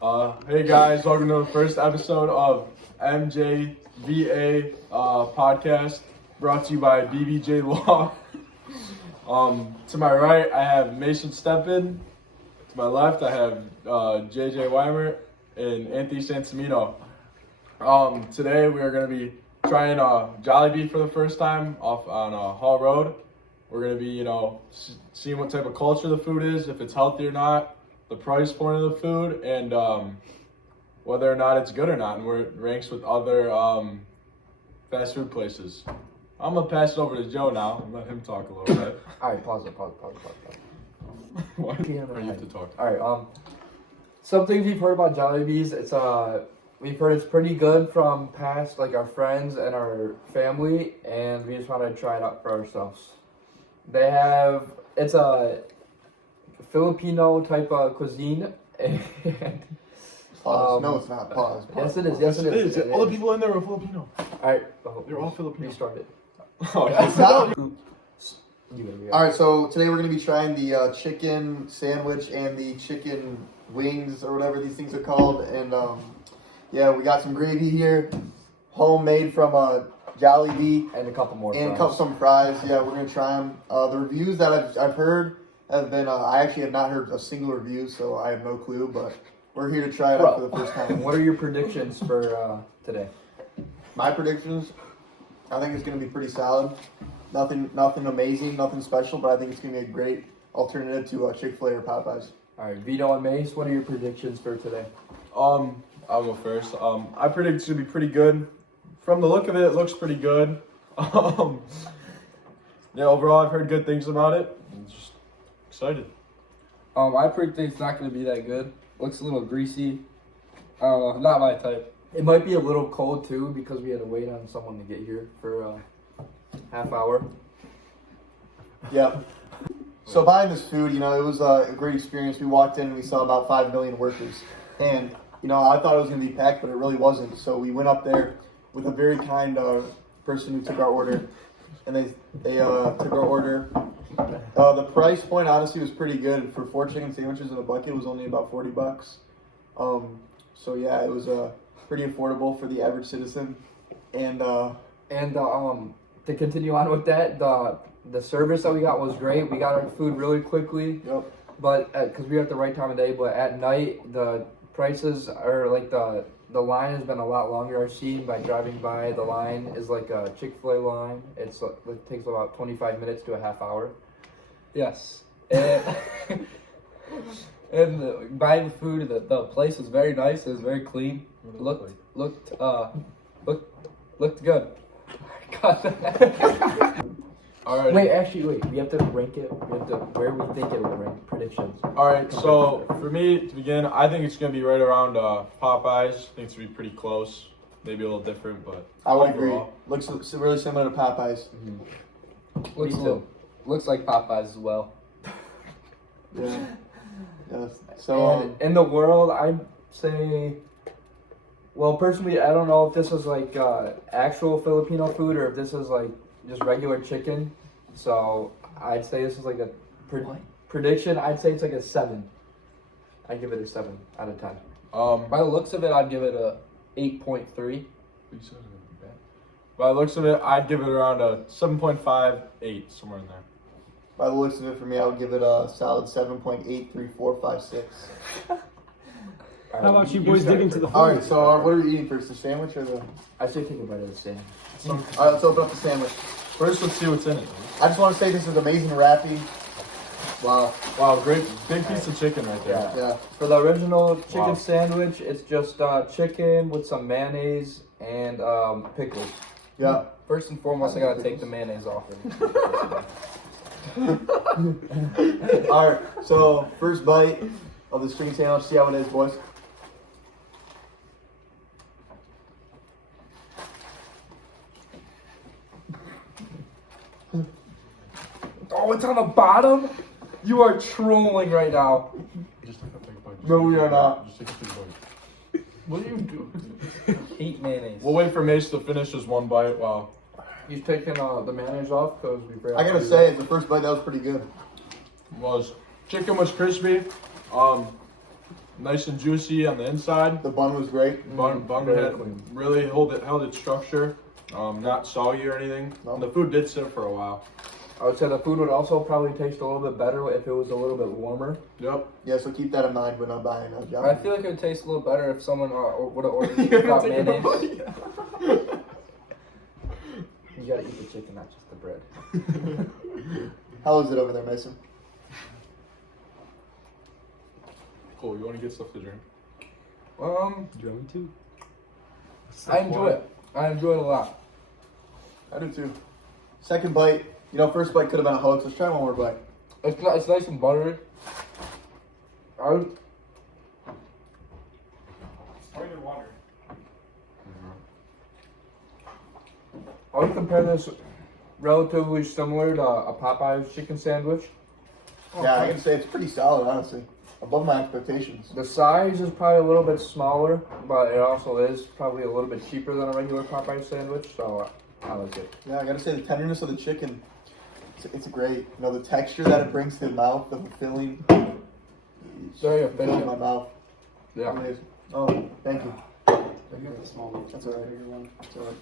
Hey guys, welcome to the first episode of MJVA podcast, brought to you by BBJ Law. To my right, I have Mason Steppen. To my left, I have JJ Weimer and Anthony Sansamino. Today we are going to be trying Jollibee for the first time off on Hall Road. We're going to be, seeing what type of culture the food is, if it's healthy or not, the price point of the food, and whether or not it's good or not, and where it ranks with other fast food places. I'm going to pass it over to Joe now and let him talk a little bit. All right, pause it. Why do you have to talk? All right, some things we've heard about Jolibees, we've heard it's pretty good from past, like our friends and our family, and we just want to try it out for ourselves. It's a Filipino type of cuisine, and Pause. No, it's not. Pause. yes it is. All the people in there are Filipino. All right, They're all Filipino. You started. Oh, It's not. You All right, so today we're going to be trying the chicken sandwich and the chicken wings or whatever these things are called. And yeah, we got some gravy here, homemade from Jollibee, and a couple more. and fries. some fries. Yeah, we're going to try them. The reviews that I've heard have been, I actually have not heard a single review, so I have no clue, but we're here to try it out for the first time. What are your predictions for today? My predictions, I think it's going to be pretty solid. Nothing amazing, nothing special, but I think it's going to be a great alternative to Chick-fil-A or Popeyes. All right, Vito and Mace, what are your predictions for today? I'll go first. I predict it's gonna be pretty good. From the look of it looks pretty good. Yeah, overall, I've heard good things about it. I'm just excited. I predict it's not going to be that good. Looks a little greasy. I don't know, not my type. It might be a little cold too because we had to wait on someone to get here for a half hour. Yeah. So buying this food, it was a great experience. We walked in and we saw about 5 million workers. And, I thought it was going to be packed, but it really wasn't. So we went up there with a very kind person who took our order. And they took our order. The price point, honestly, was pretty good. For 4 chicken sandwiches in a bucket, it was only about $40. So, yeah, it was pretty affordable for the average citizen. And To continue on with that, the service that we got was great. We got our food really quickly. Yep. But because we were at the right time of day, but at night the prices are like the line has been a lot longer. I've seen by driving by, the line is like a Chick-fil-A line. It takes about 25 minutes to a half hour. Yes. And, buying the food, the place was very nice. It was very clean. Looked good. Got that. Alright. Wait. We have to rank it. We have to where we think it will rank. Predictions. Alright, so for me, to begin, I think it's going to be right around Popeyes. I think it's going to be pretty close. Maybe a little different, but I would agree. overall. Looks really similar to Popeyes. Looks like Popeyes as well. Yeah. Yes. So And in the world, I'd say, well, personally, I don't know if this is like actual Filipino food or if this is like just regular chicken. So I'd say this is like a prediction. I'd say it's like a 7. I'd give it a 7 out of 10. By the looks of it, I'd give it a 8.3. By the looks of it, I'd give it around a 7.5, 8, somewhere in there. by the looks of it, for me, I would give it a solid 7.83456. How about you boys dig into the food? All right, so what are we eating first? The sandwich or the? I say take a bite of the sandwich. All right, let's open up the sandwich. First, let's see what's in it. I just want to say this is amazing wrapping. Wow. Wow, great big piece of chicken right there. Yeah. For the original chicken Wow. sandwich, it's just chicken with some mayonnaise and pickles. Yeah. First and foremost, I gotta take the mayonnaise off. All right, so first bite of this chicken sandwich. See how it is, boys. Oh, it's on the bottom? You are trolling right now. Just take a big bite. No, we are not. Just take a big bite. What are you doing? Hate mayonnaise. We'll wait for Mace to finish his one bite. Wow. He's taking the mayonnaise off because we forgot. I gotta say, the first bite that was pretty good. Chicken was crispy. nice and juicy on the inside. The bun was great. Bun very had clean. really held its structure. Not soggy or anything. No. The food did sit for a while. I would say the food would also probably taste a little bit better if it was a little bit warmer. Yep. Yeah, so keep that in mind when I'm buying a I Jollibee. feel like it would taste a little better if someone would have ordered You're without taking mayonnaise. the You gotta eat the chicken, not just the bread. How is it over there, Mason? Cool. You want to get stuff to drink? Do you want me to? So I enjoy it. I enjoy it a lot. I do too. Second bite, first bite could have been a hoax. Let's try one more bite. It's nice and buttery. Probably good water. I would compare this relatively similar to a Popeye's chicken sandwich. Yeah, I can say it's pretty solid, honestly. Above my expectations. The size is probably a little bit smaller, but it also is probably a little bit cheaper than a regular Popeye sandwich, so I like it. Yeah, I gotta say the tenderness of the chicken, it's great. The texture that it brings to the mouth, the filling. Very Fills efficient. my mouth. Yeah. Amazing. Oh, thank you. That's alright. That's alright.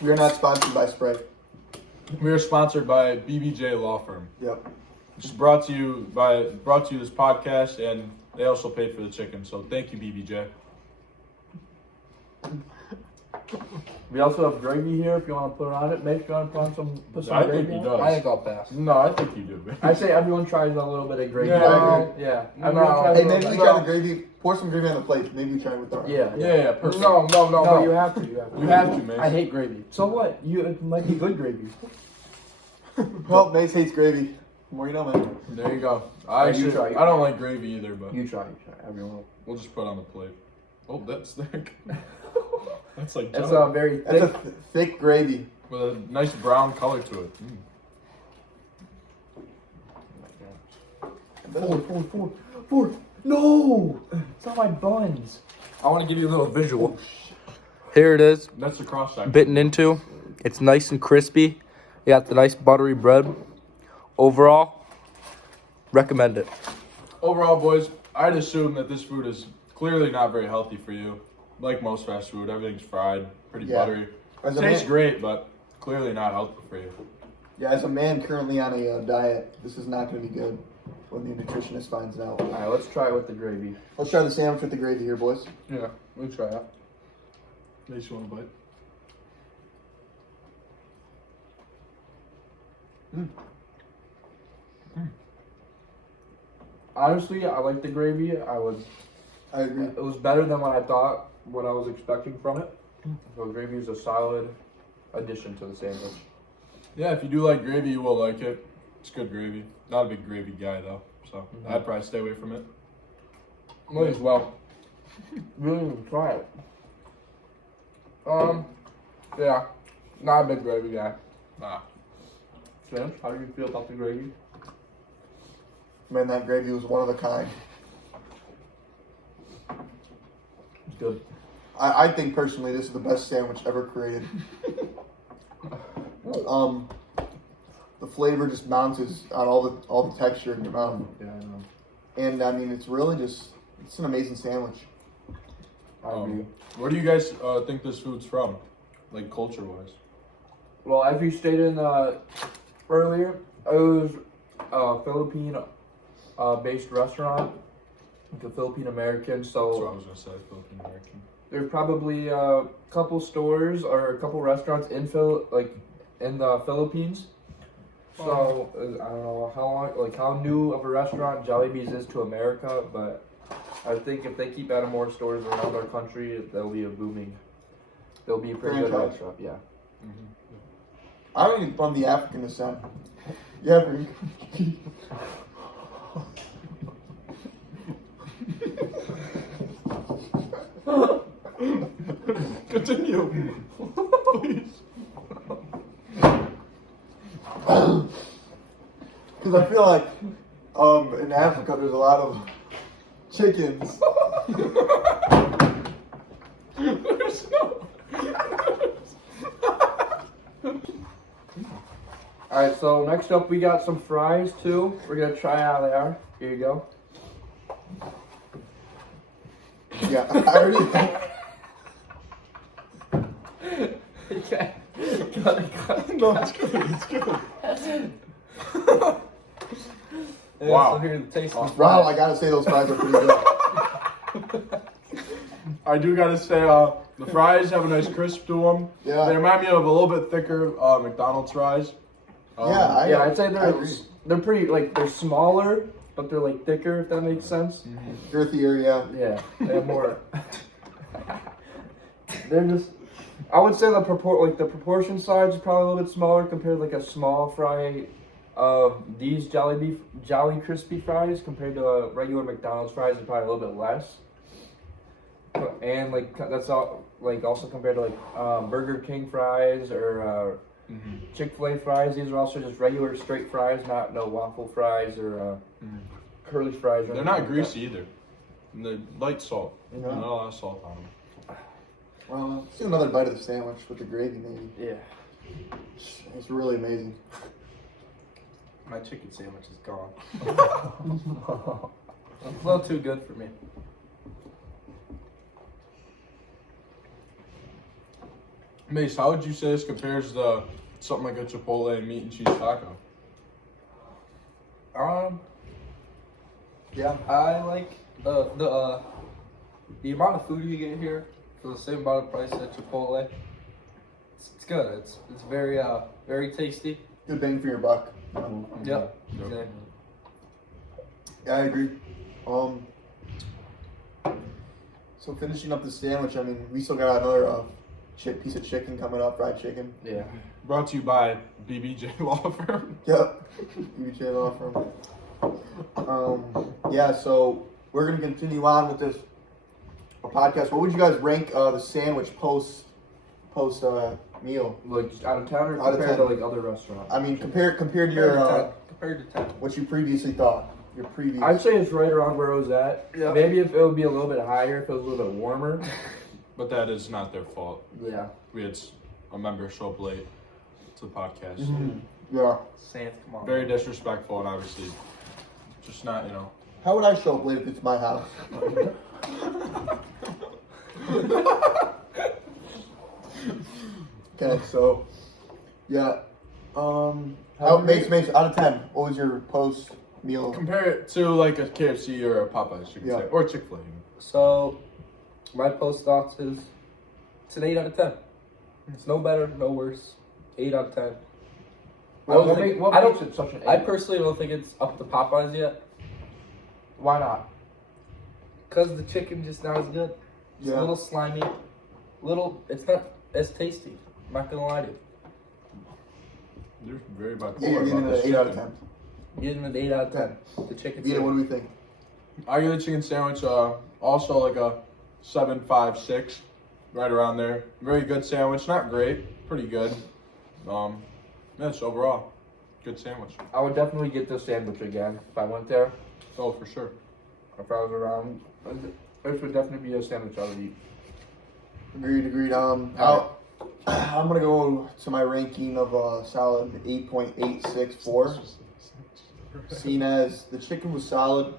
We are not sponsored by Sprite. We are sponsored by BBJ Law Firm. Yep. Just brought to you this podcast, and they also paid for the chicken. So thank you, BBJ. We also have gravy here if you want to put it on it. Make sure you want to put some I gravy think he on it. does. I think I'll pass. No, I think you do. Man. I say everyone tries a little bit of gravy. Yeah, Yeah. No. Everyone tries Hey, a maybe little we bit. try the gravy. Pour some gravy on the plate. Maybe we try it with our. Yeah. Yeah, perfect. No, No, you have to. You have to. You have to, man. I hate gravy. So what? It might be good gravy. Well, Mace hates gravy. The more you know, man. There you go. Yeah, you try. I don't like gravy either, but You try. Everyone. we'll just put it on the plate. Oh, that's thick. That's like It's jello. a very That's thick. a thick gravy. With a nice brown color to it. Four. No! It's not my buns. I want to give you a little visual. Here it is, That's the cross section. bitten into. It's nice and crispy. You got the nice buttery bread. Overall, recommend it. Overall, boys, I'd assume that this food is clearly not very healthy for you. Like most fast food, everything's fried, pretty Yeah. buttery. As a Tastes man, great, but clearly not healthy for you. as a man currently on a diet, this is not going to be good when the nutritionist finds out. Alright, let's try it with the gravy. Let's try the sandwich with the gravy here, boys. Yeah, we'll try it. Makes you want a bite? Honestly, I like the gravy. I agree. It was better than what I thought, what I was expecting from it. So gravy is a solid addition to the sandwich. Yeah, if you do like gravy, you will like it. It's good gravy. Not a big gravy guy though, so I'd probably stay away from it. Might as well. Really even try it. Yeah, not a big gravy guy. Nah. Sam, how do you feel about the gravy? Man, that gravy was one of a kind. It's good. I think personally this is the best sandwich ever created. The flavor just mounts on all the texture in your mouth. Yeah, I know. And I mean, it's an amazing sandwich. I agree. Where do you guys think this food's from? Like culture-wise? Well, as we stated earlier, it was a Philippine-based restaurant, like a Philippine American. That's what I So was gonna say, Philippine American. there's probably a couple stores or a couple restaurants in the Philippines. So I don't know how new of a restaurant Jolibees is to America, but I think if they keep adding more stores around our country, they'll be a pretty good Franchise. restaurant. Yeah. I'm even from the African descent. Yeah, Continue. Please. because I feel like in Africa there's a lot of chickens. There's no. All right. So next up, we got some fries too. We're gonna try how they are. Here you go. Yeah, I already. Okay. No, it's good. It's good. Wow. So here the taste of the Wow, fries. I gotta say those fries are pretty good. I do gotta say, the fries have a nice crisp to them. Yeah. They remind me of a little bit thicker McDonald's fries. Yeah, I'd say I agree. they're pretty like they're smaller, but they're like thicker if that makes sense. Girthier, yeah. Yeah, they're more. They're just. I would say the proportion size is probably a little bit smaller compared to like a small fry of these Jolly Crispy fries compared to a regular McDonald's fries is probably a little bit less. And like that's all like also compared to like Burger King fries or Chick-fil-A fries. These are also just regular straight fries, not no waffle fries or curly fries. Or They're anything not like greasy either. And they're light salt. Yeah. Not a lot of salt on them. Well, let's do another bite of the sandwich with the gravy, maybe. that. Yeah. It's really amazing. My chicken sandwich is gone. It's a little too good for me. Mace, how would you say this compares to something like a Chipotle meat and cheese taco? Yeah, I like the amount of food you get here for the same amount of price at Chipotle. It's good. It's very very tasty. Good bang for your buck. Yep. Exactly. Yeah, I agree. So finishing up the sandwich, I mean, we still got another piece of chicken coming up, fried chicken. Yeah. Brought to you by BBJ Law Firm. Yep. UBJ Law Firm. Yeah, so we're gonna continue on with this podcast. What would you guys rank the sandwich post meal? Like just out of town or Out of compared to town. like other restaurants? I mean, compared to your Compared to 10. what you previously thought. Your previous. I'd say it's right around where it was at. Yeah. Maybe if it would be a little bit higher, if it was a little bit warmer. But that is not their fault. Yeah. We had a member show up late to the podcast. Yeah. Sans, come on. Very disrespectful and obviously just not, How would I show up late if it's my house? Okay, so yeah. Makes out of 10. What was your post meal? compare it to like a KFC or a Popeyes, you can Yeah. say, or Chick-fil-A. So, my post thoughts is it's an 8 out of 10. It's no better, no worse. 8 out of 10. What I makes don't. it such an I 8? personally don't think it's up to Popeyes yet, Why not? cause the chicken just not as good. It's Yeah. a little slimy, it's not as tasty. I'm not gonna lie to you. You're very bipolar Yeah, you're giving about it this an 8 out of chicken. 10. Give them an 8 out of 10. The chicken. Vita, what do we think? I give the chicken sandwich also like a 7.5, 6, right around there. Very good sandwich, not great, pretty good. Yes, overall, good sandwich. I would definitely get this sandwich again if I went there. Oh, for sure. If I was around, this would definitely be a sandwich I would eat. Agreed. I'm gonna go to my ranking of a solid 8.864. Seeing as the chicken was solid,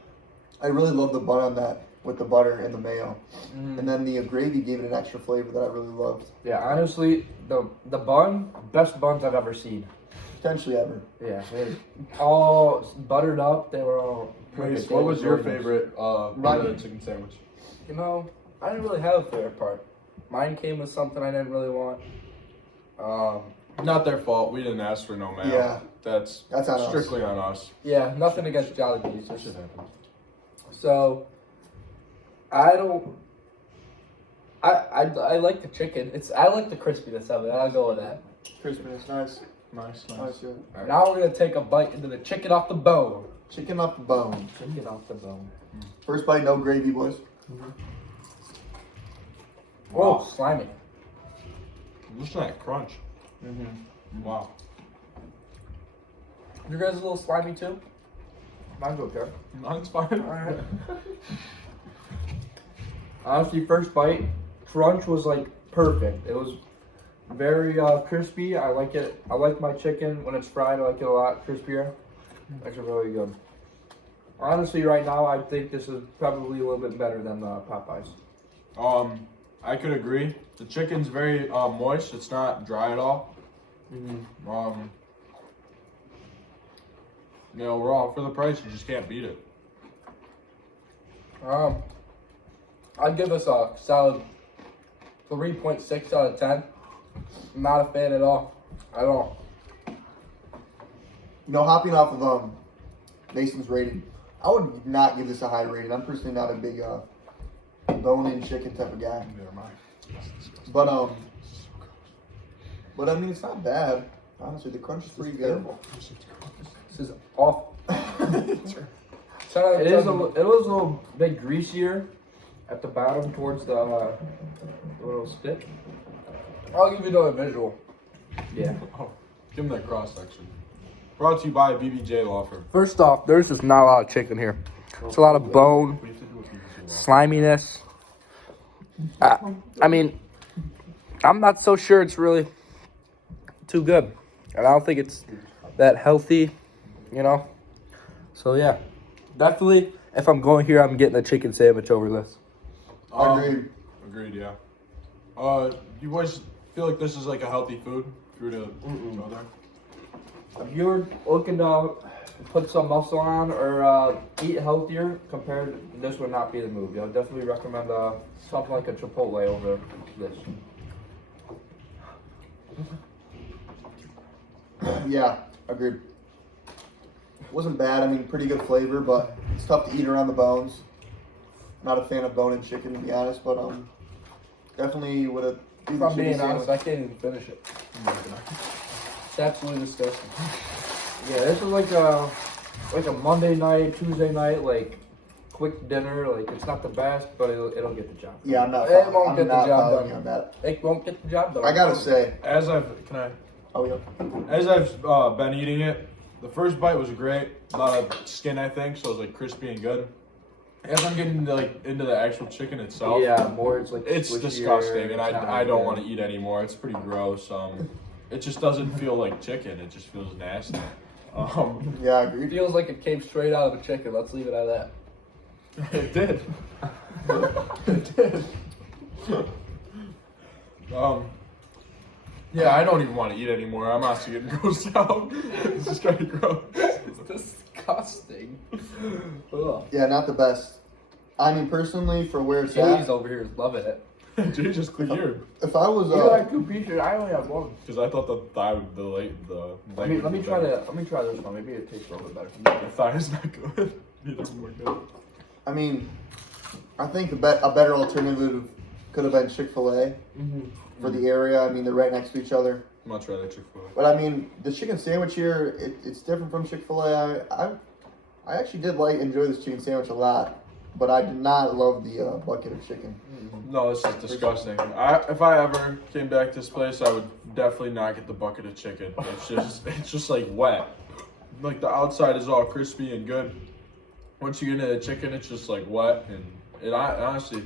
I really love the bun on that with the butter and the mayo, and then the gravy gave it an extra flavor that I really loved. Yeah, honestly, the bun, best buns I've ever seen. Potentially ever. Yeah, they all buttered up. They were all perfect. Mace, what was your Really nice. favorite part of the chicken sandwich? You know, I didn't really have a favorite part. Mine came with something I didn't really want. Not their fault. We didn't ask for no mayo. Yeah. That's That's on us. strictly on us. Yeah, nothing against Jolibees. That shit happens. So, I don't. I like the chicken. I like the crispiness of it. I'll go with that. Crispiness, nice. Nice. Yeah. Alright, now we're gonna take a bite into the chicken off the bone. Chicken off the bone. Chicken off the bone. First bite, no gravy, boys. Oh, slimy. Listen to that crunch. Wow. Your guys a little slimy too? Mine's okay. Mine's fine. Alright. Honestly, first bite, crunch was like perfect. It was very crispy. I like it. I like my chicken when it's fried. I like it a lot crispier. Actually, really good. Honestly, right now, I think this is probably a little bit better than Popeyes. I could agree. The chicken's very moist. It's not dry at all. Mm-hmm. You know, raw for the price, you just can't beat it. I'd give us a solid 3.6 out of 10. Not a fan at all. At all. You know, hopping off of Mason's rating, I would not give this a high rating. I'm personally not a big bone-in chicken type of guy. But I mean, it's not bad. Honestly, the crunch is pretty good. This is awful. It was a little bit greasier at the bottom towards the little spit. I'll give you the visual. Yeah. Oh, give them that cross section. Brought to you by BBJ Law Firm. First off, there's just not a lot of chicken here. It's a lot of bone, sliminess. I mean, I'm not so sure it's really too good. And I don't think it's that healthy, you know? So, yeah. Definitely, if I'm going here, I'm getting a chicken sandwich over this. Agreed. Agreed, yeah. You boys feel like this is like a healthy food if you were to go there? If you're looking to put some muscle on or eat healthier, this would not be the move. I would definitely recommend something like a Chipotle over this. Yeah, agreed. Wasn't bad. I mean, pretty good flavor, but it's tough to eat around the bones. Not a fan of bone-in chicken, to be honest, but definitely would have. If I'm being honest, I can't even finish it. It's absolutely disgusting. Yeah, this is like a Monday night, Tuesday night, like quick dinner. Like it's not the best, but it'll get the job. Yeah, I'm not. It won't I'm get the not job following done. you on that. It won't get the job done. I gotta say. Oh yeah. As I've been eating it, the first bite was great. A lot of skin, I think, so it was like crispy and good. As I'm getting into the actual chicken itself, Yeah, more it's like it's squishier, disgusting, and it's not I don't good. want to eat anymore. It's pretty gross. It just doesn't feel like chicken. It just feels nasty. Yeah, I It agreed. feels like it came straight out of a chicken. Let's leave it at that. It did. It did. Yeah, I don't even want to eat anymore. I'm actually getting grossed out. This is kind of gross. It's disgusting. Ugh. Yeah, not the best. I mean, personally, for where it's Jay's at, over here is loving it. Jay just cleared if I was You got 2 pieces. I only have 1. because I thought the thigh, the leg Let me would be try better. that. Let me try this one. Maybe it tastes a little bit better. The thigh is not good. Neither more good. I mean, I think a better alternative could have been Chick-fil-A for the area. I mean, they're right next to each other. Much rather Chick-fil-A. But I mean, the chicken sandwich here, it's different from Chick-fil-A. I actually did enjoy this chicken sandwich a lot, but I did not love the bucket of chicken. No, this is disgusting. If I ever came back to this place, I would definitely not get the bucket of chicken. It's just like wet. Like the outside is all crispy and good. Once you get into the chicken, it's just like wet, and honestly,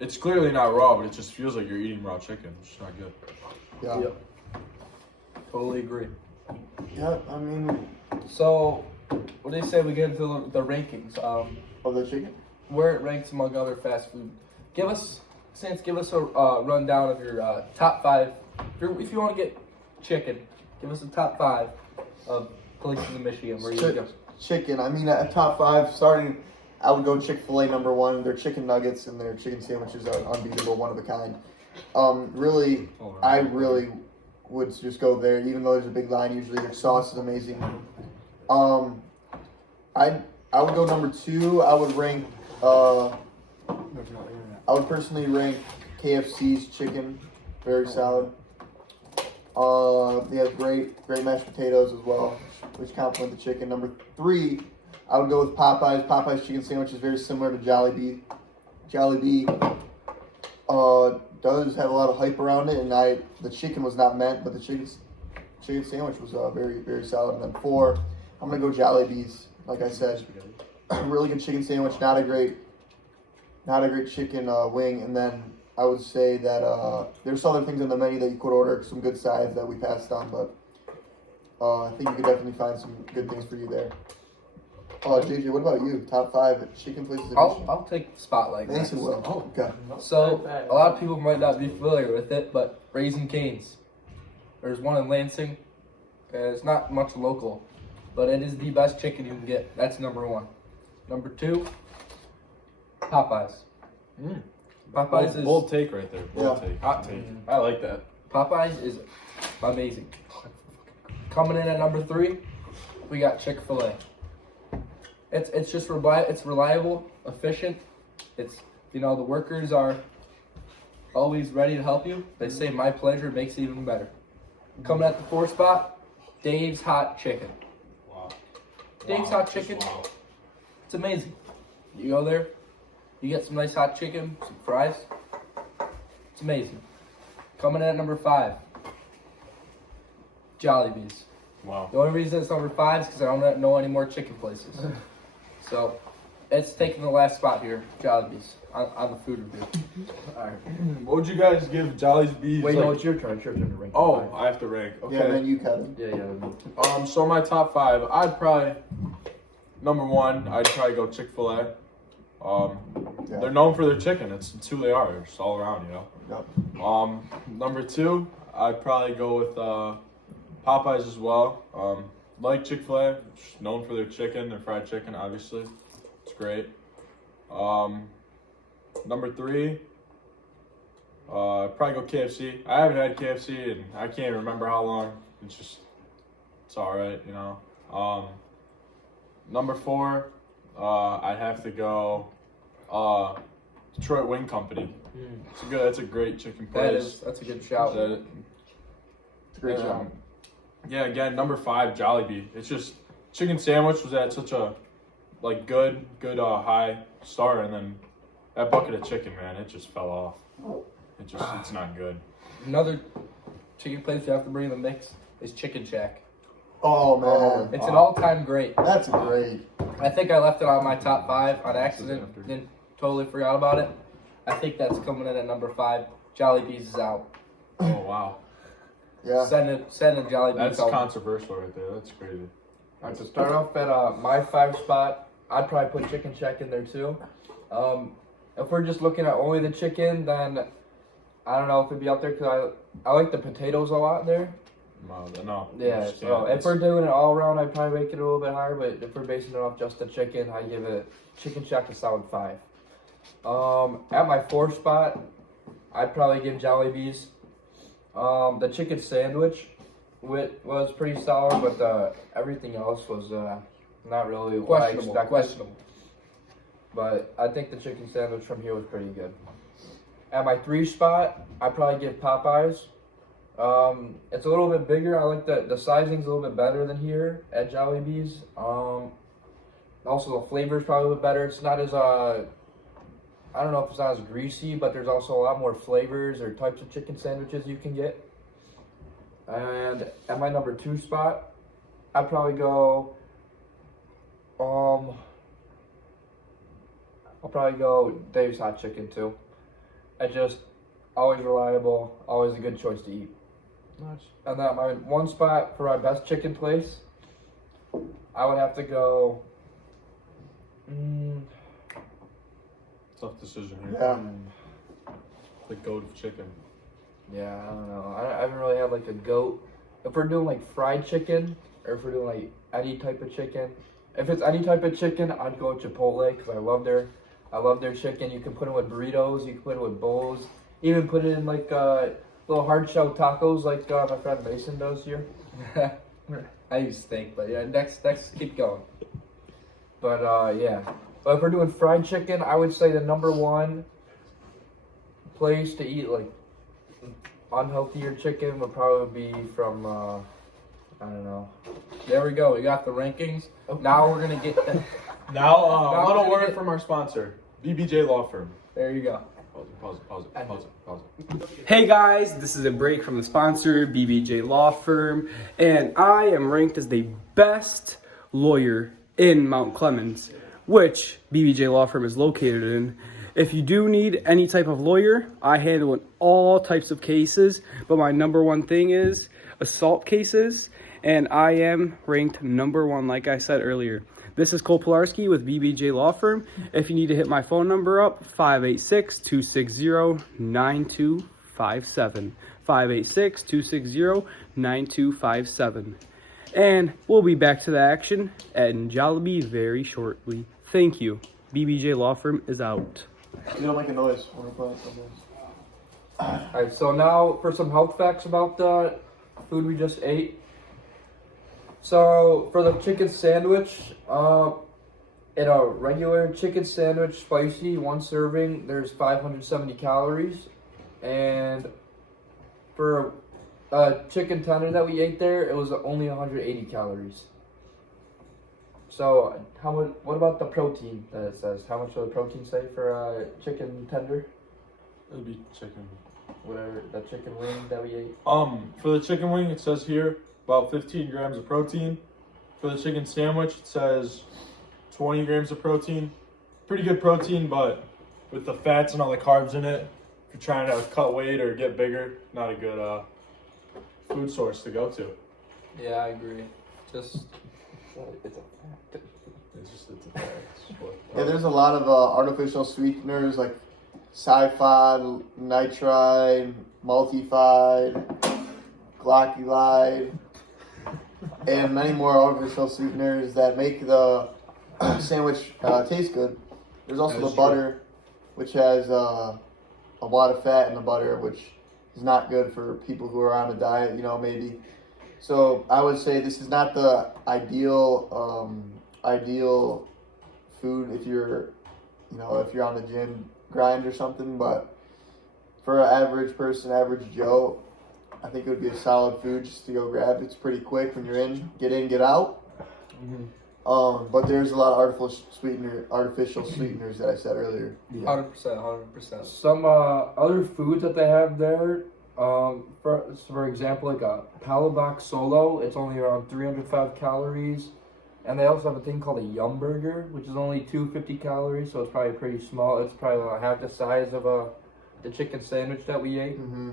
it's clearly not raw, but it just feels like you're eating raw chicken. It's just not good. Yeah. Yep. Totally agree. Yeah, I mean, So, what do you say we get into the rankings? of the chicken. Where it ranks among other fast food. Give us a rundown of your top 5. If you want to get chicken, give us a top 5 of places in Michigan where you Chi- go. Chicken. I mean, at top 5, starting, I would go Chick-fil-A number 1. Their chicken nuggets and their chicken sandwiches are unbeatable, one of a kind. Really, I really would just go there, even though there's a big line. Usually, their sauce is amazing. I would go number 2. I would rank. I would personally rank KFC's chicken, very solid. They have great mashed potatoes as well, which complement the chicken. Number 3, I would go with Popeyes. Popeyes chicken sandwich is very similar to Jollibee. Jollibee does have a lot of hype around it, and the chicken was not meant, but the chicken sandwich was very, very solid. And then 4, I'm gonna go Jollibees. Like I said, really good chicken sandwich, not a great chicken wing. And then I would say that there's other things on the menu that you could order, some good sides that we passed on, but I think you could definitely find some good things for you there. Oh, JJ, what about you? Top 5 chicken places in I'll Michigan? I'll take the spotlight. Mason next. will. Oh, okay. So a lot of people might not be familiar with it, but Raising Cane's. There's one in Lansing. It's not much local, but it is the best chicken you can get. That's number 1. Number 2, Popeyes. Popeyes is Bold take right there. Bold Yeah. take. Hot take. I like that. Popeyes is amazing. Coming in at number 3, we got Chick-fil-A. It's just it's reliable, efficient. It's the workers are always ready to help you. They say my pleasure makes it even better. Coming at the 4th spot, Dave's Hot Chicken. Wow. Dave's Hot Chicken. Wow. It's amazing. You go there, you get some nice hot chicken, some fries. It's amazing. Coming in at number 5, Jolibees. Wow. The only reason it's number 5 is because I don't know any more chicken places. So, it's taking the last spot here, Jolibees, on the food review. Alright. What would you guys give Jolibees? Wait, like, no, it's your turn. It's your turn to rank. Oh, Five. I have to rank. Okay. Yeah, and then you, Kevin. Yeah. So my top 5, I'd probably number 1, I'd probably go Chick-fil-A. Yeah. They're known for their chicken. It's who they are. They're just all around, Yep. Number 2, I'd probably go with Popeyes as well. Like Chick-fil-A, just known for their chicken, their fried chicken. Obviously, it's great. Number 3, I'd probably go KFC. I haven't had KFC and I can't remember how long. It's all right, Number 4, I'd have to go Detroit Wing Company. That's a great chicken place. That's a good shout. It's a great show. Yeah, again, number 5, Jollibee. It's just chicken sandwich was at such a good high star, and then that bucket of chicken, man, it just fell off. It's not good. Another chicken place you have to bring in the mix is Chicken Shack. Oh, man. It's an all-time great. That's great. I think I left it on my top 5 on accident. Then totally forgot about it. I think that's coming in at number 5. Jollibees is out. Oh wow, Yeah. Send a Jollibees. that's home. controversial right there. That's crazy. Alright, to start off at my 5 spot, I'd probably put Chicken Shack in there too. If we're just looking at only the chicken, then I don't know if it'd be up there because I like the potatoes a lot there. No. Yeah, just so can't. if we're doing it all around, I'd probably make it a little bit higher, but if we're basing it off just the chicken, I give it Chicken Shack a solid 5. At my 4th spot, I'd probably give Jollibees. The chicken sandwich was pretty solid, but everything else was not really what I expected. Questionable. But I think the chicken sandwich from here was pretty good. At my 3 spot, I'd probably give Popeyes. It's a little bit bigger. I like the sizing's a little bit better than here at Jollibees. Also the flavor's probably a bit better. It's not as I don't know if it's not as greasy, but there's also a lot more flavors or types of chicken sandwiches you can get. And at my number 2 spot, I'd probably go I'll probably go Dave's Hot Chicken too. It's just always reliable, always a good choice to eat. Nice. And then my 1 spot for my best chicken place, I would have to go. Tough decision here. Yeah. The goat of chicken. Yeah, I don't know. I haven't really had like a goat. If we're doing like fried chicken, or if we're doing like any type of chicken, if it's any type of chicken, I'd go with Chipotle because I love their chicken. You can put it with burritos, you can put it with bowls, even put it in like little hard shell tacos like my friend Mason does here. I use steak, but yeah, next, keep going. But yeah. But if we're doing fried chicken, I would say the number 1 place to eat like unhealthier chicken would probably be from I don't know. There we go. We got the rankings. Now we're gonna get. Now, Now a little we're word gonna- from our sponsor, BBJ Law Firm. There you go. Pause it. Hey guys, this is a break from the sponsor, BBJ Law Firm, and I am ranked as the best lawyer in Mount Clemens, which BBJ Law Firm is located in. If you do need any type of lawyer, I handle in all types of cases, but my number 1 thing is assault cases, and I am ranked number 1, like I said earlier. This is Cole Pilarski with BBJ Law Firm. If you need to hit my phone number up, 586-260-9257. 586-260-9257. And we'll be back to the action at Jollibee very shortly. Thank you. BBJ Law Firm is out. You don't make a noise when we're playing something. Alright, so now for some health facts about the food we just ate. So for the chicken sandwich, in a regular chicken sandwich, spicy, one serving, there's 570 calories. And for a chicken tender that we ate there, it was only 180 calories. So what about the protein that it says? How much does the protein say for a chicken tender? It'd be chicken. Whatever, the chicken wing that we ate. For the chicken wing, it says here about 15 grams of protein. For the chicken sandwich, it says 20 grams of protein. Pretty good protein, but with the fats and all the carbs in it, if you're trying to cut weight or get bigger, not a good food source to go to. Yeah, I agree. It's a fact. It's a fact. Yeah, there's a lot of artificial sweeteners like Sci-Fi, nitride, multified, glocculide, and many more artificial sweeteners that make the sandwich taste good. There's also the butter, which has a lot of fat in the butter, which is not good for people who are on a diet, maybe. So I would say this is not the ideal food if you're on the gym grind or something, but for an average person, average Joe, I think it would be a solid food just to go grab. It's pretty quick when you're in, get out. Mm-hmm. But there's a lot of artificial sweeteners that I said earlier. 100%. Some other foods that they have there, for example, like a Palabok Solo, it's only around 305 calories. And they also have a thing called a Yum Burger, which is only 250 calories, so it's probably pretty small. It's probably about half the size of the chicken sandwich that we ate. Mm-hmm.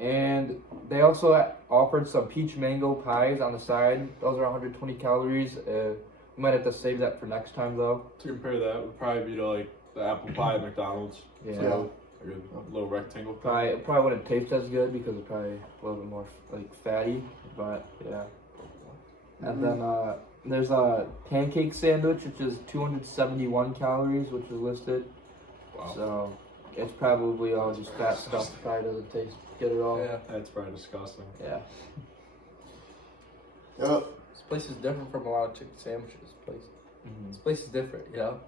And they also offered some peach mango pies on the side. Those are 120 calories. We might have to save that for next time, though. To compare that would probably be to like the apple pie at McDonald's. Yeah. So, like a little rectangle pie. It probably wouldn't taste as good because it's probably a little bit more like fatty, but yeah. And then there's a pancake sandwich, which is 271 calories, which is listed. Wow. So it's probably all just fat stuff. Probably doesn't taste good at all. Yeah, that's probably disgusting. Yeah. Yep. This place is different from a lot of chicken sandwiches. This place is different, you know?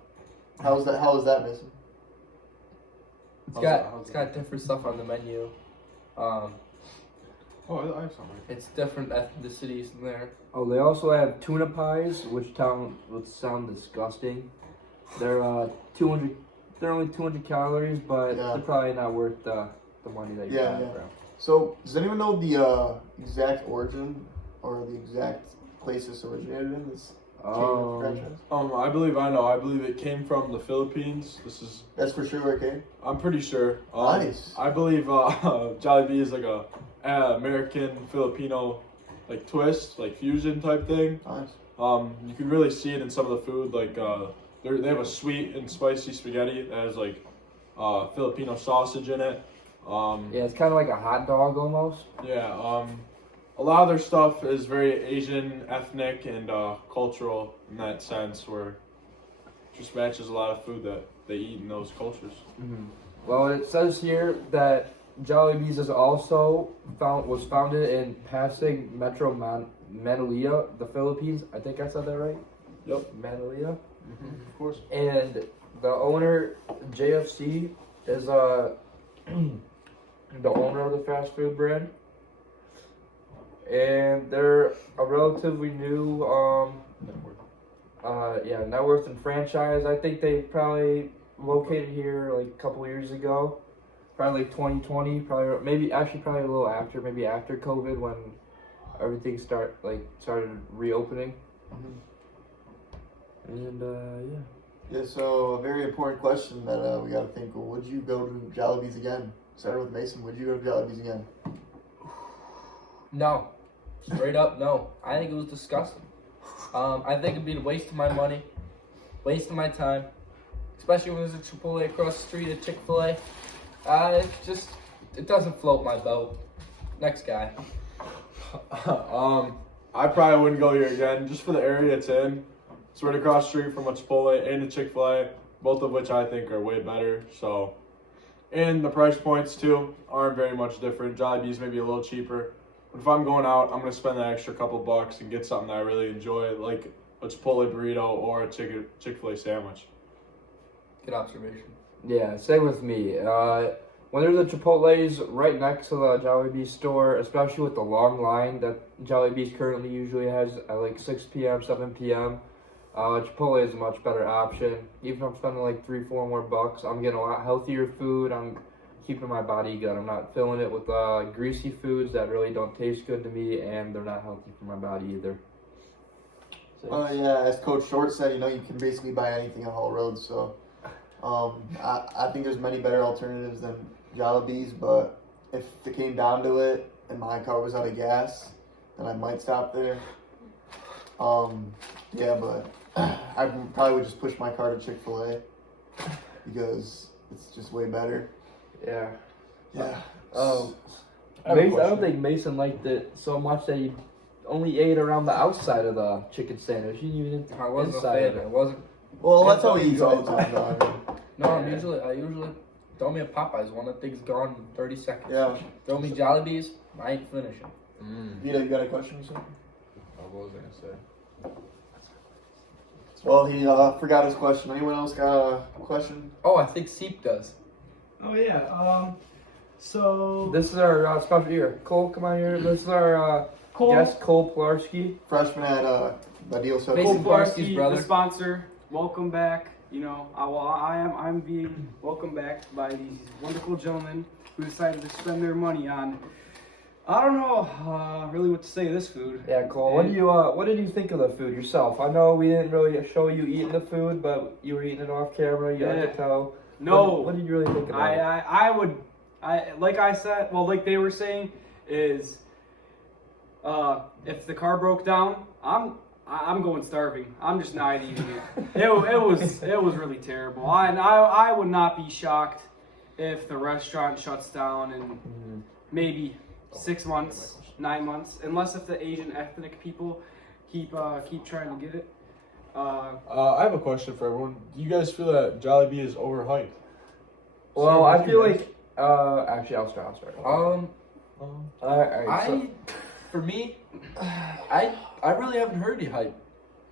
How is that missing? It's got different stuff on the menu. I have something. It's different ethnicities in there. Oh, they also have tuna pies, which sound disgusting. They're They're only 200 calories, but Yeah. they're probably not worth the money that you Yeah, got. yeah. Bro. So, does anyone know the exact origin or the exact place this originated in? This chain franchise? I believe I know. I believe it came from the Philippines. That's for sure, okay? I'm pretty sure. Nice. I believe Jollibee is like a American Filipino like twist, like fusion type thing. Nice. You can really see it in some of the food. Like they have a sweet and spicy spaghetti that has like Filipino sausage in it. Yeah, it's kind of like a hot dog almost. Yeah. A lot of their stuff is very Asian, ethnic, and cultural in that sense, where it just matches a lot of food that they eat in those cultures. Mm-hmm. Well, it says here that Jolibees is also was founded in Pasig, Metro Manila, the Philippines. I think I said that right. Yep. Manila. Of course. And the owner, JFC, is the owner of the fast food brand. And they're a relatively new net worth and franchise. I think they probably located here like a couple years ago, probably like 2020, probably a little after, maybe after COVID when everything started reopening. And Yeah, so a very important question that we got to think of. Would you go to Jolibees again? Starting with Mason, would you go to Jolibees again? No. Straight up, no. I think it was disgusting. I think it'd be a waste of my money, waste of my time, especially when there's a Chipotle across the street, a Chick-fil-A. It doesn't float my boat. Next guy. I probably wouldn't go here again, just for the area it's in. It's right across the street from a Chipotle and a Chick-fil-A, both of which I think are way better. So, and the price points too aren't very much different. Jollibees may be a little cheaper, but if I'm going out, I'm gonna spend that extra couple bucks and get something that I really enjoy, like a Chipotle burrito or a Chick-fil-A sandwich. Good observation. Yeah, same with me. When there's a Chipotle's right next to the Jollibees store, especially with the long line that Jollibees currently usually has at like 6 p.m., 7 p.m., Chipotle is a much better option. Even if I'm spending like $3-4 more bucks, I'm getting a lot healthier food. I'm keeping my body good. I'm not filling it with greasy foods that really don't taste good to me, and they're not healthy for my body either. Oh yeah, as Coach Short said, you can basically buy anything on Hall Road. So, I think there's many better alternatives than Jollibees. But if it came down to it, and my car was out of gas, then I might stop there. Yeah, but I probably would just push my car to Chick-fil-A because it's just way better. Yeah. Yeah. I have a I don't question. think Mason liked it so much that he only ate around the outside of the chicken sandwich. He didn't even eat I the wasn't a inside fan. of I it. wasn't. Well, that's how he eats all the time, though. I mean. No, I usually throw me a Popeyes one. That thing's gone in 30 seconds. Yeah. Throw me Jollibees. I ain't finishing. Vito, you got a question or something? What was I gonna say? Well, he forgot his question. Anyone else got a question? Oh, I think Seep does. Oh yeah. So This is our special here. Cole, come on here. This is our Cole, guest, Cole Pilarski. Freshman at Badil Center. Mason Cole Barsky's Barsky, brother. the sponsor. Welcome back. I'm being welcomed back by these wonderful gentlemen who decided to spend their money on. I don't know really what to say to this food. Yeah, Cole. What did you think of the food yourself? I know we didn't really show you eating the food, but you were eating it off camera. I could tell. No, What did you really think about it? like they were saying, is if the car broke down, I'm going starving. I'm just not eating it. It was really terrible. I would not be shocked if the restaurant shuts down in maybe 6 months, 9 months, unless if the Asian ethnic people keep trying to get it. I have a question for everyone. Do you guys feel that Jollibee is overhyped? Well, I feel like actually I'll start. Alright, For me, I really haven't heard any hype.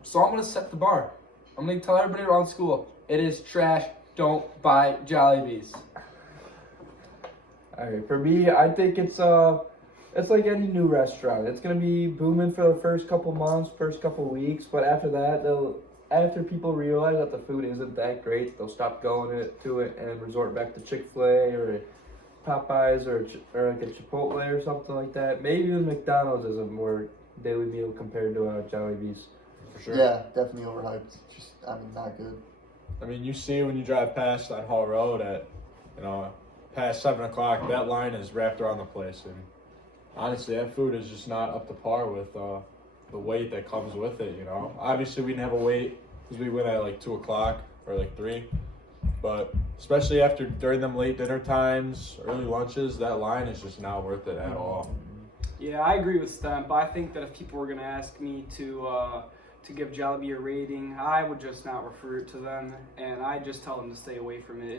So I'm gonna set the bar. I'm gonna tell everybody around school, it is trash. Don't buy Jollibees. Alright, for me, I think it's like any new restaurant. It's gonna be booming for the first couple months, first couple weeks, but after that, after people realize that the food isn't that great, they'll stop going to it and resort back to Chick-fil-A or Popeyes or like a Chipotle or something like that. Maybe even McDonald's is a more daily meal compared to Jollibees. For sure. Yeah, definitely overhyped. Just, not good. I mean, you see when you drive past on Hall Road at, past 7 o'clock, that line is wrapped around the place, and honestly, that food is just not up to par with the wait that comes with it. Obviously we didn't have a wait because we went at like 2 o'clock or like 3, but especially during them late dinner times, early lunches, that line is just not worth it at all. Yeah, I agree with Stemp. I think that if people were going to ask me to give Jollibee a rating, I would just not refer it to them, and I'd just tell them to stay away from it.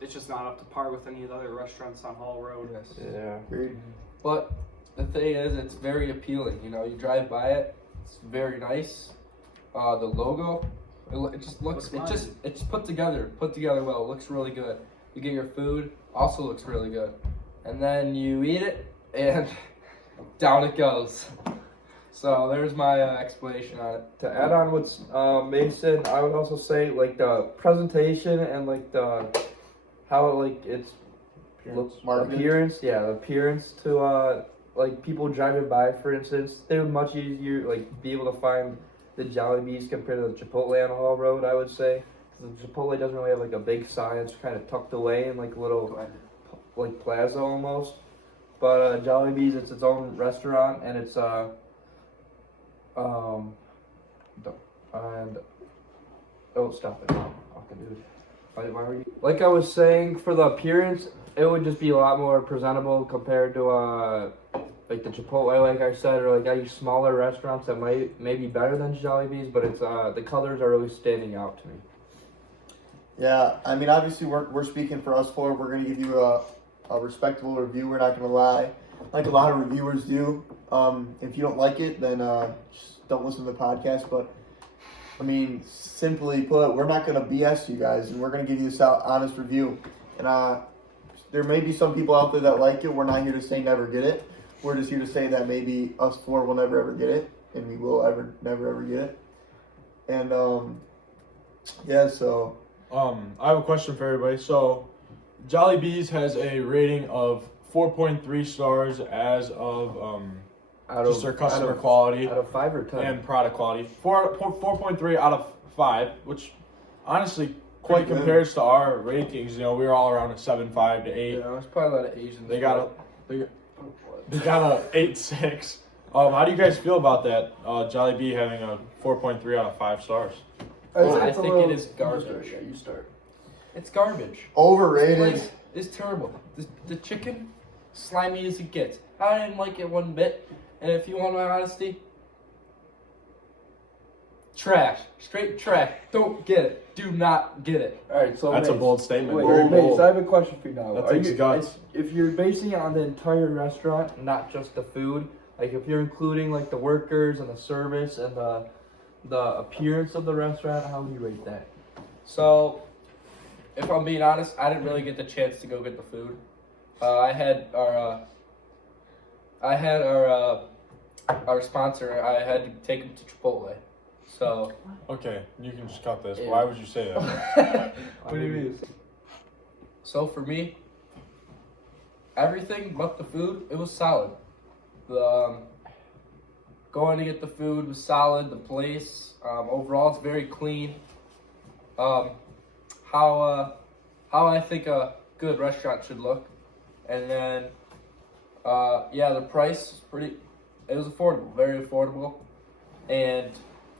It's just not up to par with any of the other restaurants on Hall Road. Yes. Yeah. Agreed. But the thing is, it's very appealing. You drive by it, it's very nice. The logo, it just looks, it's put together well. It looks really good. You get your food, also looks really good, and then you eat it, and down it goes. So there's my explanation on it. To add on what's Mason, I would also say like the presentation and like how it's Marketing. appearance. Yeah, the appearance to like people driving by, for instance, they would much easier like be able to find the Jollibees compared to the Chipotle on Hall Road. I would say 'cause the Chipotle doesn't really have like a big sign; it's kind of tucked away in like a little like plaza almost. But Jollibees, it's its own restaurant, and it's And oh, stop it! Fucking dude. Why were you? Like I was saying, for the appearance, it would just be a lot more presentable compared to like the Chipotle, like I said, or like any smaller restaurants that may be better than Jolibees, but it's the colors are really standing out to me. Yeah, I mean, obviously we're speaking for us four. We're gonna give you a respectable review. We're not gonna lie, like a lot of reviewers do. If you don't like it, then just don't listen to the podcast. But I mean, simply put, we're not gonna BS you guys, and we're gonna give you this honest review. And there may be some people out there that like it. We're not here to say never get it. We're just here to say that maybe us four will never ever get it, and we will never ever get it. And yeah, so. I have a question for everybody. So, Jolibees has a rating of 4.3 stars as of just their customer quality Out of 5 or 10? and product quality. 4.3 out of 5, which honestly quite compares to our rankings. You know, we were all around a 7.5 to 8. Yeah, there's probably a lot of Asians. They got a 8.6. How do you guys feel about that? Jollibee having a 4.3 out of 5 stars. I think it is garbage. Yeah, you start. It's garbage. Overrated. This place is terrible. The chicken, slimy as it gets. I didn't like it one bit. And if you want my honesty, trash. Straight trash. Don't get it. Do not get it. All right, so That's a Mace, bold statement. Wait, Very Mace, bold. I have a question for you now. That takes guts. If you're basing it on the entire restaurant, not just the food, like if you're including like the workers and the service and the appearance of the restaurant, how would you rate that? So, if I'm being honest, I didn't really get the chance to go get the food. I had our sponsor. I had to take him to Chipotle. So. Okay, you can just cut this. Yeah. Why would you say that? What do you mean? So for me, everything but the food, it was solid. The going to get the food was solid. The place overall, it's very clean. How I think a good restaurant should look, and then the price is it was affordable, very affordable, and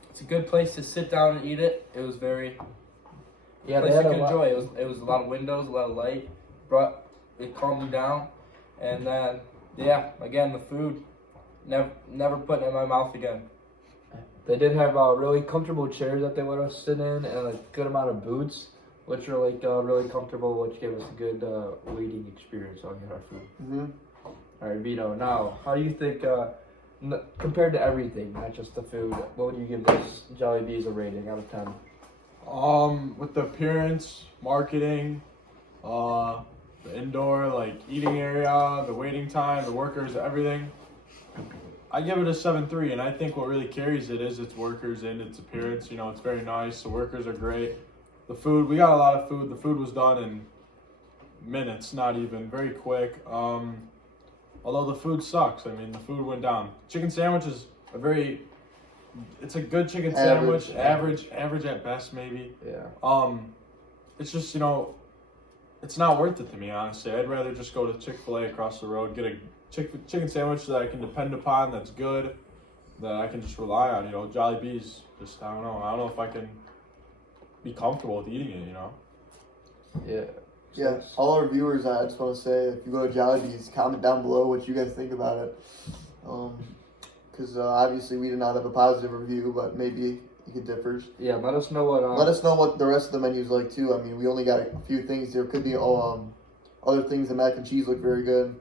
it's a good place to sit down and eat it. It was very place you could enjoy. It was a lot of windows, a lot of light. It calmed me down, and then again the food, never put it in my mouth again. They did have really comfortable chairs that they let us sit in, and a good amount of booths, which are like really comfortable, which gave us a good waiting experience on our food. Mm-hmm. All right, Vito. Now, how do you think, compared to everything, not just the food, what would you give this Jollibees a rating out of 10? With the appearance, marketing, the indoor like eating area, the waiting time, the workers, everything, I give it a 7.3. And I think what really carries it is its workers and its appearance. You know, it's very nice. The workers are great. The food, we got a lot of food. The food was done in minutes, not even, very quick. Although the food sucks. I mean, the food went down. Chicken sandwich is it's a good chicken sandwich. Average at best, maybe. Yeah. It's just, you know, it's not worth it to me, honestly. I'd rather just go to Chick-fil-A across the road, get a chicken sandwich that I can depend upon, that's good, that I can just rely on. You know, Jollibees, just, I don't know if I can be comfortable with eating it, you know? Yeah. Yeah, all our viewers, I just want to say, if you go to Jolibees, comment down below what you guys think about it. Because obviously we did not have a positive review, but maybe it differs. Yeah, let us know what. Let us know what the rest of the menu's like too. I mean, we only got a few things. There could be other things. The mac and cheese looked very good.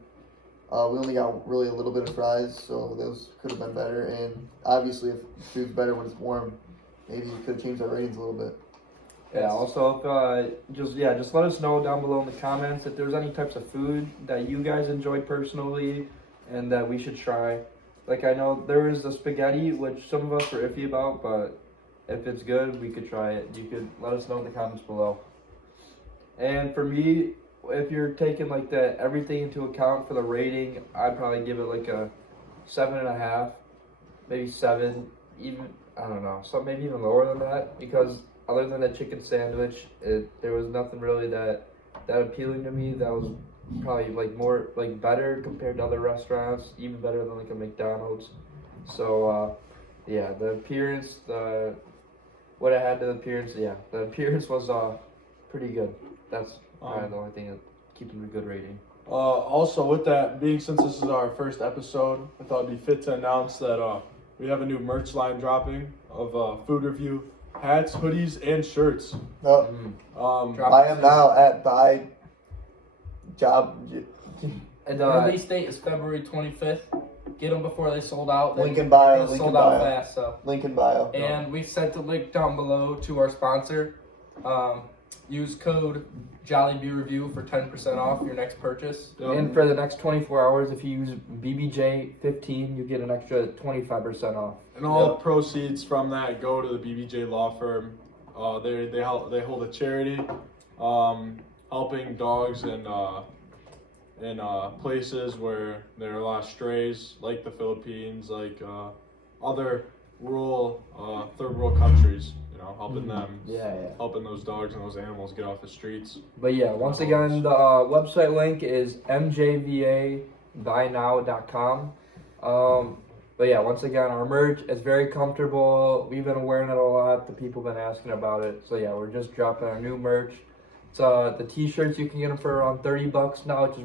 We only got really a little bit of fries, so those could have been better. And obviously, if the food's better when it's warm, maybe you could have changed our ratings a little bit. Yeah, also, just let us know down below in the comments if there's any types of food that you guys enjoyed personally and that we should try. Like, I know there is the spaghetti, which some of us were iffy about, but if it's good, we could try it. You could let us know in the comments below. And for me, if you're taking like everything into account for the rating, I'd probably give it like a 7.5, maybe 7, even, I don't know, so maybe even lower than that, because other than the chicken sandwich, there was nothing really that appealing to me. That was probably like more like better compared to other restaurants, even better than like a McDonald's. So yeah, the appearance, the what it had to the appearance, yeah, the appearance was pretty good. That's probably the only thing that keeping a good rating. Also, with that being, since this is our first episode, I thought it'd be fit to announce that we have a new merch line dropping of food review hats, hoodies, and shirts. No, buy them now at buy job. And the release date is February 25th. Get them before they sold out. Link in bio. They sold out fast, so. Link in bio. And we sent the link down below to our sponsor. Use code Jolibee Review for 10% off your next purchase. And for the next 24 hours, if you use BBJ15, you get an extra 25% off. And all proceeds from that go to the BBJ Law Firm. They hold a charity, helping dogs in places where there are a lot of strays, like the Philippines, like other rural, third world countries. You know, helping them, helping those dogs and those animals get off the streets. But yeah, once again, the website link is mjvabuynow.com. But yeah, once again, our merch is very comfortable. We've been wearing it a lot. The people have been asking about it. So yeah, we're just dropping our new merch. It's the t-shirts, you can get them for around $30 now, which is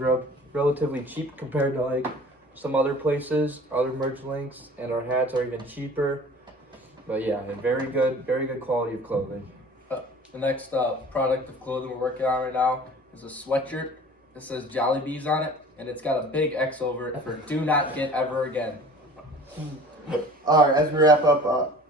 relatively cheap compared to like some other places, other merch links, and our hats are even cheaper. But yeah, very good quality of clothing. The next product of clothing we're working on right now is a sweatshirt that says Jolibees on it, and it's got a big X over it for "Do not get ever again." All right, as we wrap up,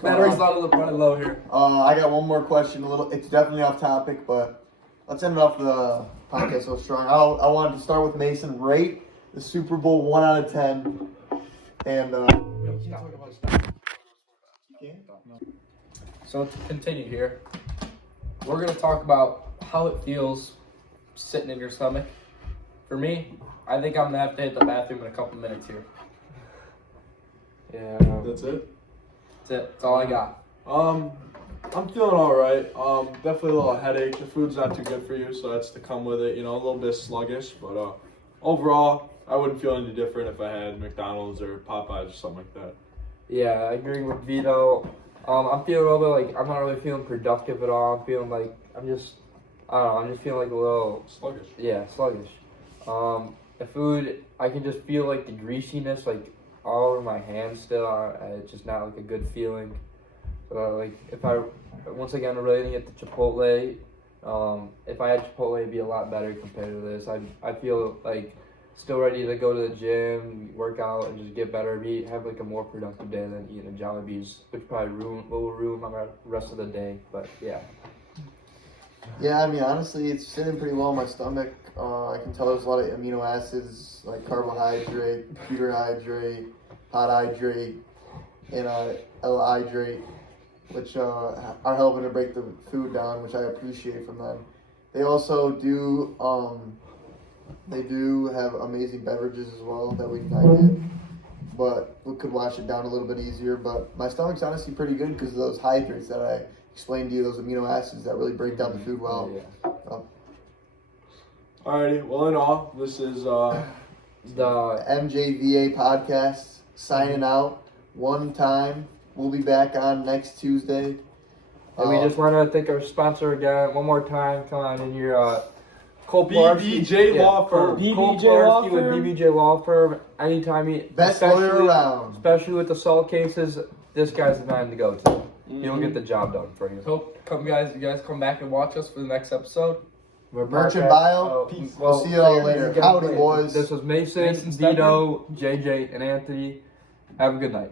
Battery's running low here. I got one more question. It's definitely off topic, but let's end off the podcast so strong. I wanted to start with Mason. Rate the Super Bowl 1 out of 10, and So to continue here, we're gonna talk about how it feels sitting in your stomach. For me, I think I'm gonna have to hit the bathroom in a couple minutes here. Yeah. That's it. That's it. That's all I got. I'm feeling all right. Definitely a little headache. The food's not too good for you, so that's to come with it. You know, a little bit sluggish, but overall, I wouldn't feel any different if I had McDonald's or Popeyes or something like that. Yeah, I agree with Vito. I'm feeling a little bit like I'm not really feeling productive at all. I'm feeling like I'm just feeling like a little Sluggish. Yeah, sluggish. The food, I can just feel like the greasiness like all over my hands still. It's just not like a good feeling. Like if I, once again, relating it to Chipotle, if I had Chipotle, it'd be a lot better compared to this. I feel like still ready to go to the gym, work out, and just get better. Have like a more productive day than eating a Jolibees, which probably will ruin my rest of the day. But yeah. yeah, I mean, honestly, it's sitting pretty well in my stomach. I can tell there's a lot of amino acids like carbohydrate, butyrohydrate, hot hydrate, and L-hydrate, which are helping to break the food down, which I appreciate from them. They also do have amazing beverages as well that we can get, but we could wash it down a little bit easier. But my stomach's honestly pretty good because of those hydrates that I explained to you, those amino acids that really break down the food well. Yeah. Alrighty. Well, in all, this is The MJVA podcast signing out one time. We'll be back on next Tuesday. And we just want to thank our sponsor again one more time. Come on in here, Cole BBJ Law Firm. Cole BBJ Law Polarski with Firm. BBJ Law Firm. Anytime you Best lawyer around. especially with the salt cases, this guy's the man to go to. He'll get the job done for you. Hope you guys come back and watch us for the next episode. We're Merch and podcast- bio. Peace. We'll see you all here, later. again, Howdy, boys. This was Mason, Mason Vito, JJ, and Anthony. Have a good night.